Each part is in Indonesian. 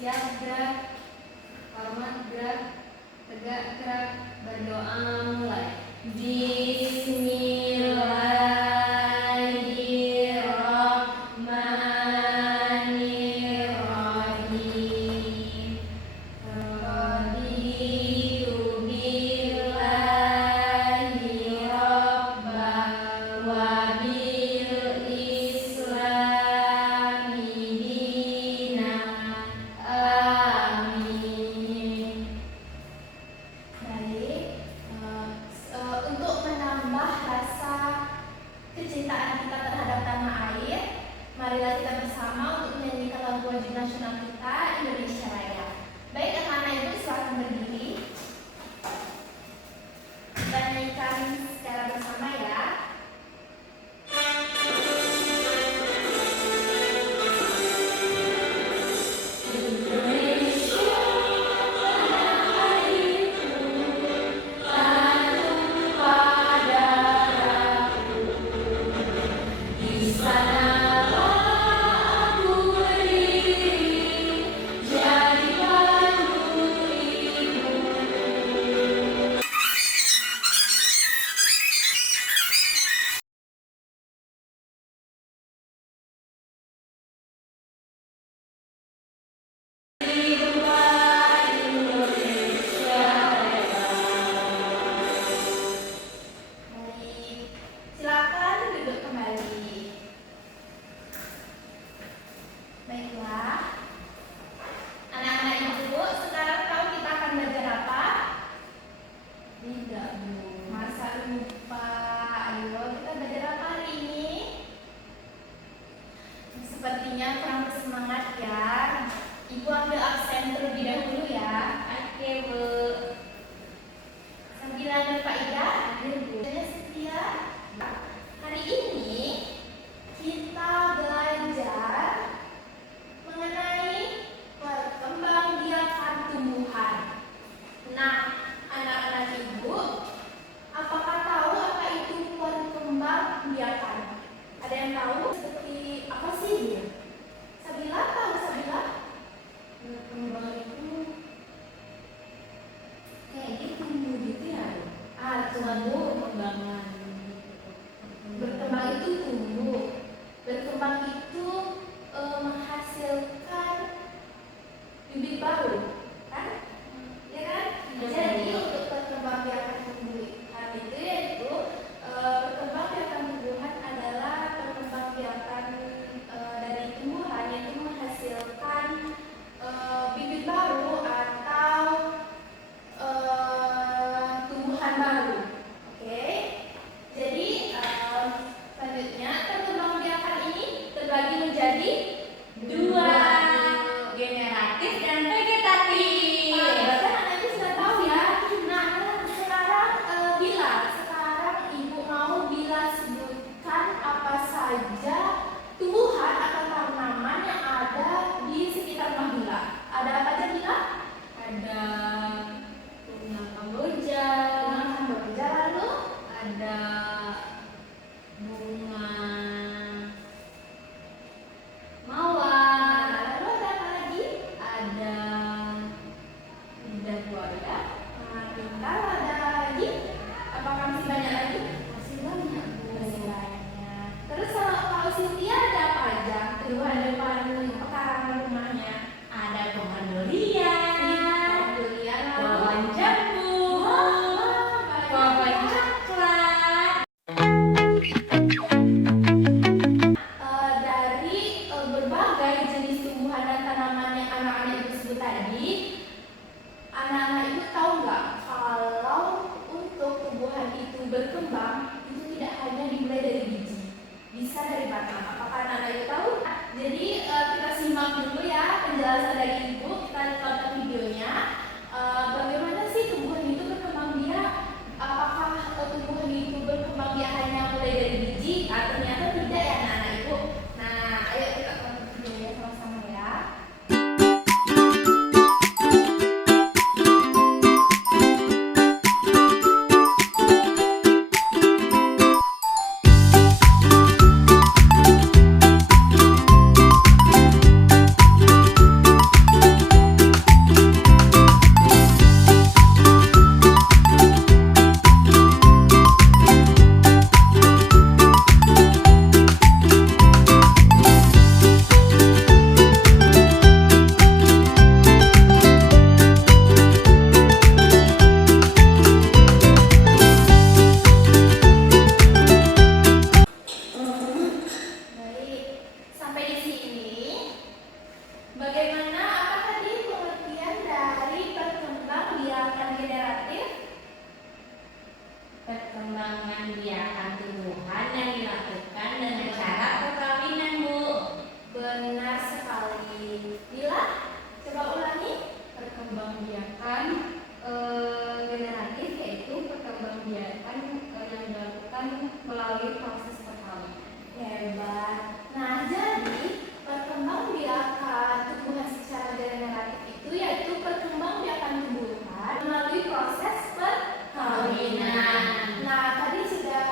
Siap gerak, hormat gerak, tegak gerak, berdoa mulai. Bismillahirrahmanirrahim. Raditu billahi rabba wa bil islami dina. Amin. Baik, untuk menambah rasa kecintaan kita terhadap tanah air, marilah kita bersama untuk menyanyikan lagu wajib nasional kita, Indonesia Raya. Baik, anak-anak itu silakan berdiri. Kita nyanyikan secara bersama ya. Silakan duduk kembali. Baiklah, anak-anak ibu, sekarang tahu kita akan belajar apa? Tidak, Bu. Masa lupa? Ayo, kita belajar apa hari ini? Sepertinya kurang bersemangat ya. Ibu ambil absen terlebih dahulu ya. Oke, Bu. Sambilan Bapak Ida, Hadir, Bu. saya setia. Hari ini kita belajar mengenai perkembangbiakan tumbuhan. Nah, anak-anak ibu, apakah tahu apa itu perkembangbiakan? Ada yang tahu seperti apa sih dia? Sabila tahu Sabila? Berkembang itu kayak dia tumbuh gitu ya. Suatu perkembangan. Berkembang itu tumbuh. Berkembang itu menghasilkan bibit baru, kan? Ya kan? Jadi untuk perkembangbiakan tumbuhan itu yaitu perkembangbiakan tumbuhan adalah perkembangbiakan dari tumbuhan yaitu menghasilkan bibit baru atau tumbuhan baru. Oke. Jadi selanjutnya perkembangbiakan ini terbagi menjadi dua, generatif dan vegetatif. bahkan anak ibu sudah tahu ya. Nah, sekarang sekarang ibu mau Bila sebutkan apa saja tumbuhan atau tanaman yang ada di sekitar rumah Bila. Ada apa aja Bila? Ada bunga kamboja, Bunga kamboja, berkembang itu tidak hanya dimulai dari biji, bisa dari batang. Apakah anak-anak itu tahu? Jadi kita simak dulu ya penjelasan dari ibu. Kita tonton videonya. Bagaimana sih tumbuhan itu berkembang biak? Apakah tumbuhan itu berkembang biak hanya mulai dari biji? Ternyata tidak ya anak-anak ibu. Nah, ayo kita tonton videonya sama-sama ya. Bagaimana apa tadi pengertian dari perkembangbiakan generatif? Perkembangan biakan tumbuhan yang dilakukan dengan cara perkawinan, Bu. Benar sekali. Bila, coba ulangi. Perkembangbiakan generatif yaitu perkembangbiakan yang dilakukan melalui proses perkawinan. Hebat. Nah, jadi perkembangbiakan tumbuhan secara generatif itu yaitu perkembangbiakan tumbuhan melalui proses perkawinan. Nah, tadi sudah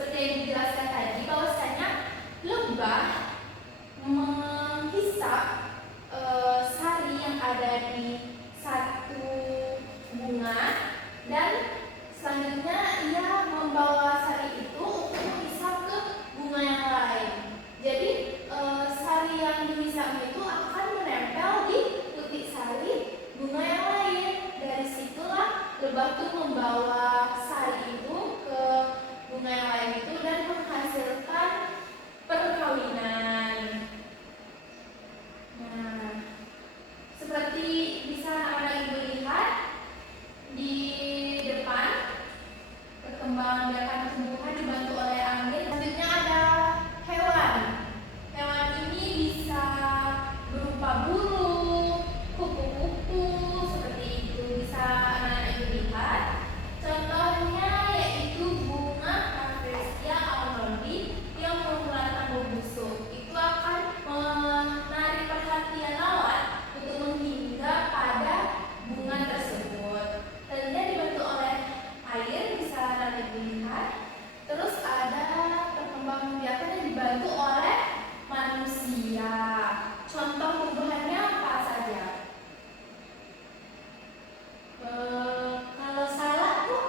seperti yang dijelaskan tadi bahwasanya lebah menghisap sari yang ada di satu bunga dan selanjutnya ia membawa sari itu untuk menghisap ke bunga yang lain. Jadi sari yang dihisapnya itu akan menempel di putik sari bunga yang lain. Dari situlah lebah itu membawa sari itu ke bunga yang lain itu dan menghasilkan perkawinan. Nah, seperti bisa anak ibu lihat di depan, perkembangbiakan tumbuhan dibantu oleh angin. Selanjutnya ada hewan. Hewan ini bisa berupa burung, kupu-kupu, seperti itu. Bisa anak-anak ibu lihat. Contohnya yaitu bunga Rafflesia almondii yang mengeluarkan bau busuk. Itu akan menarik perhatian lawan untuk menghingga pada bunga tersebut. Tentunya dibantu oleh air, bisa nanti dilihat. Terus ada perkembangbiakan yang dibantu oleh manusia. Contoh tumbuhannya apa saja? Kalau salak tuh,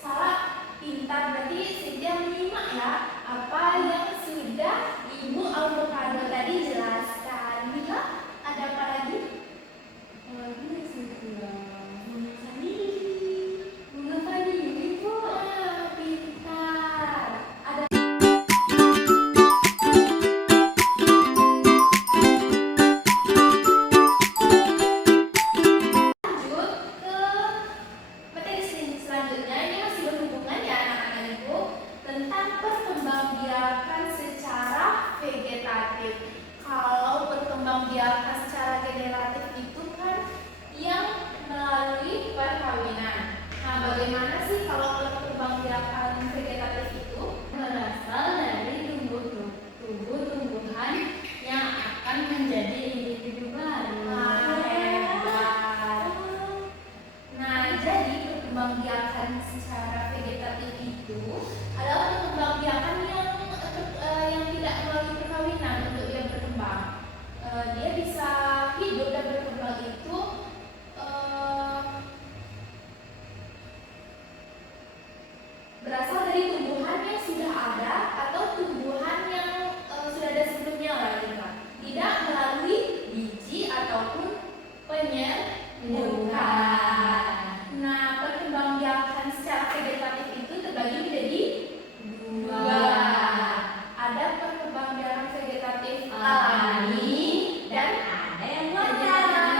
salak pintar, berarti Cynthia menyimak ya apa yang sudah Ibu Avocado tadi jelaskan. Mila, ada apa lagi? Ini sudah Bunga vanili, Ibu. Pintar. Ada lanjut ke materi selanjutnya. Ini masih berhubungan ya anak-anak ibu tentang perkembangbiakan secara vegetatif. Kalau perkembangbiakan secara generatif itu kan yang melalui perkawinan. Nah, bagaimana sih kalau perkembangbiakan vegetatif itu? berasal dari tumbuh-tumbuhan yang akan menjadi individu baru. Hebat. Nah, jadi perkembangbiakan secara vegetatif itu adalah perkembangbiakan yang tidak melalui perkawinan untuk dia berkembang. Dia bisa hidup dan berkembang itu berasal dari tumbuhan yang sudah ada atau tumbuhan yang sudah ada sebelumnya lah gitu kan. Tidak melalui biji ataupun penyembuhan. Nah, perkembangbiakan secara vegetatif itu terbagi menjadi dua. Ada perkembangbiakan vegetatif alami dan ada yang buatan.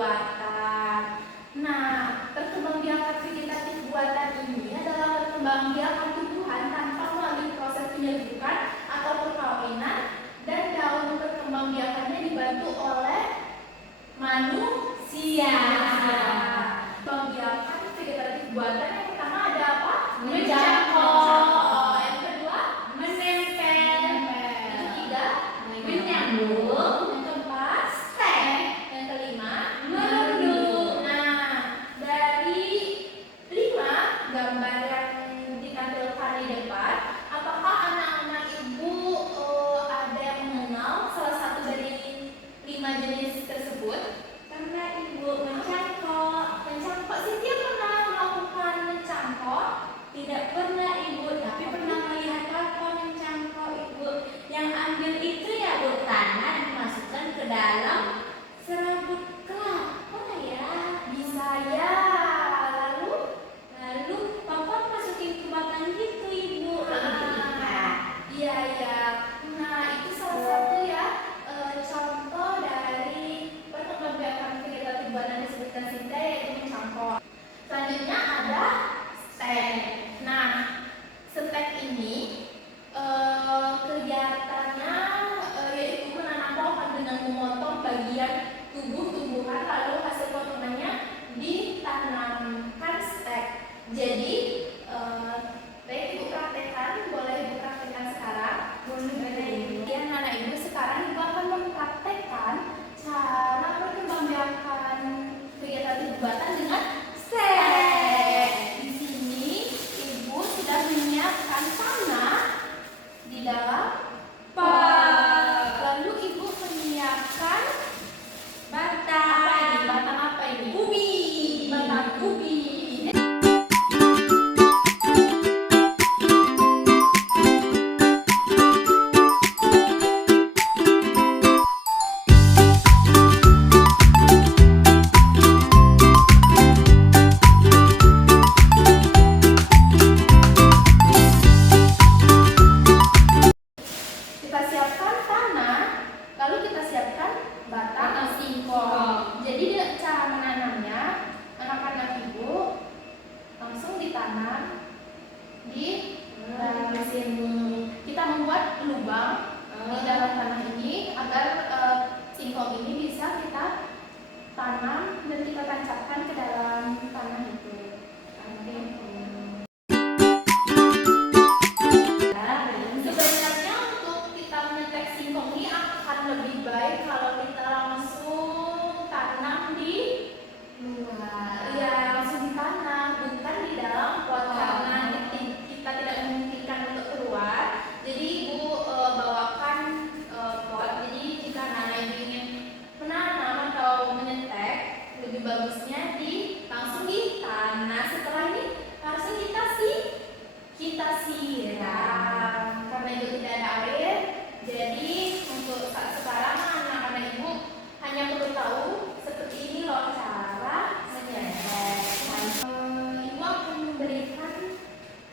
buatan. Nah, perkembangbiakan vegetatif buatan ini adalah perkembangbiakan tumbuhan tanpa melalui proses penyerbukan atau perkawinan, dan daun perkembangbiakannya dibantu oleh manusia. Perkembangbiakan vegetatif buatan yang pertama ada apa? Menjangkau. Yang kedua, Menempel. yang ketiga, Menyambung. yang keempat, Stek. yang kelima, Merunduk. Nah, dari 5 gambar yang ditampilkan di depan, apakah anak-anak ibu ada yang mengenal salah satu dari 5 jenis tersebut? Karena ibu mencangkok. Mencangkok, Cynthia pernah melakukan mencangkok? Tidak pernah ibu, tapi pernah melihat papa mencangkok ibu. Yang ambil itu ya bu, tanah dimasukkan ke dalam serabut kelapa ya. Bisa ya. Lalu papa masukin ke batang gitu ibu. Iya ya. Nah, itu salah satu ya contoh dari perkembangbiakan vegetatif buatan disebutkan Sinta, yaitu mencangkok. Selanjutnya ada stek. Nah, stek ini kegiatannya yaitu menanam pohon dengan memotong bagian tubuh tumbuhan, lalu hasil potongannya ditanamkan stek. Jadi baik ibu praktekkan, boleh ibu praktekkan sekarang. Kemudian anak ibu sekarang ibu akan mempraktekkan cara perkembangbiakan vegetatif buatan dengan stek. Di sini ibu sudah menyiapkan tanah di dalam pot. Lalu ibu menyiapkan Batang. batang apa ini? Ubi. Batang ubi. Kita siapkan tanah, lalu kita siapkan batang singkong. Jadi cara menanamnya, anak-anak ibu langsung ditanam di dalam mesin. Kita membuat lubang di dalam tanah ini agar singkong ini bisa kita tanam dan kita tancapkan ke dalam tanah itu. Sebenarnya untuk kita menyetek singkong ini akan lebih baik kalau kita langsung tanam di luar. Ya, langsung ditanam, bukan di dalam pot, karena kita tidak memungkinkan untuk keluar. Jadi ibu bawakan pot. Jadi jika anak ibu ingin menanam atau menyetek, lebih bagusnya langsung di tanah. Setelah ini harusnya kita siram karena itu tidak ada air. Jadi untuk saat sekarang anak-anak ibu hanya perlu tahu seperti ini loh cara menyetek. Ibu akan memberikan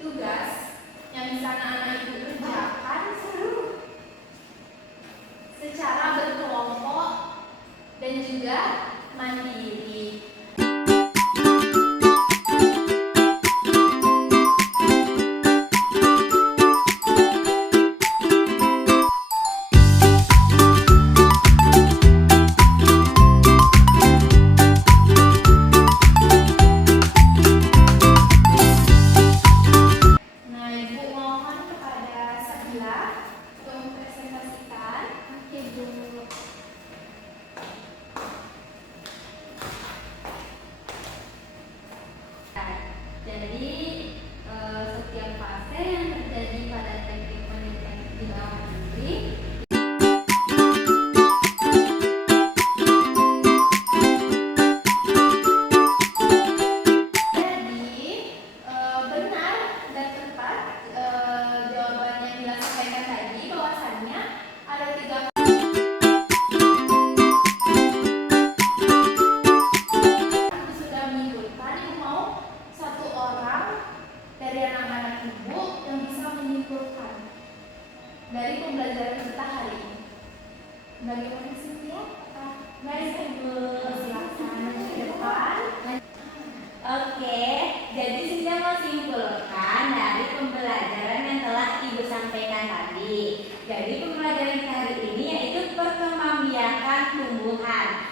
tugas yang bisa anak-anak ibu kerjakan secara berkelompok dan juga mandiri. Nah, ibu mohon kepada Sakila untuk mempresentasikan. Oke, Bu.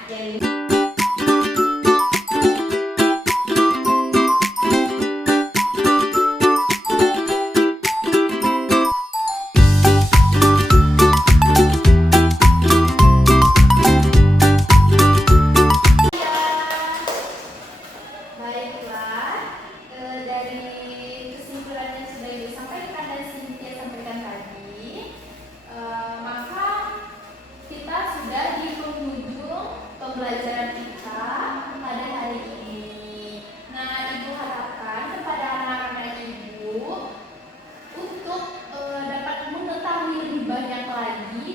yang Baiklah, dari kesimpulan yang sudah Ibu sampaikan dan Cynthia sampaikan tadi, maka kita sudah di penghujung pembelajaran kita pada hari ini. Nah, Ibu harapkan kepada anak-anak Ibu untuk dapat mengetahui lebih banyak lagi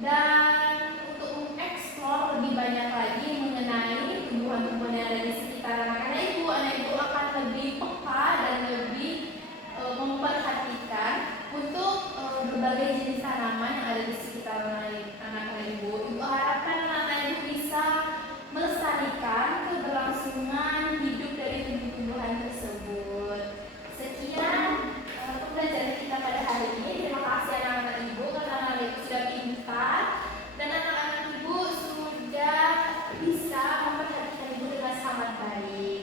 dan untuk mengeksplor lebih banyak lagi mengenai tumbuhan-tumbuhan yang ada di sekitar anak-anak Ibu. Anak Ibu akan lebih peka dan lebih memperhatikan untuk berbagai jenis tanaman yang ada di sekitar anak-anak Ibu. Ibu harapkan anak-anak Ibu bisa melestarikan keberlangsungan hidup dari tumbuh-tumbuhan tersebut. Sekian pembelajaran kita pada hari ini. Terima kasih anak-anak Ibu karena anak-anak Ibu sudah pintar dan anak-anak Ibu sudah bisa memperhatikan Ibu dengan sangat baik.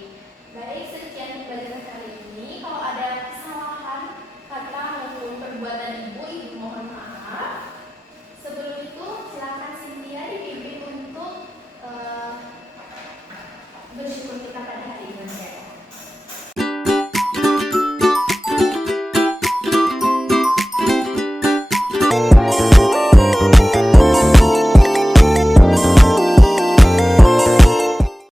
Baik, sekian pembelajaran kali ini. Kalau ada kesalahan kata maupun perbuatan Ibu, Ibu mohon maaf. Sebelum itu, silakan Cynthia dipimpin untuk bersyukur kita pada hari ini.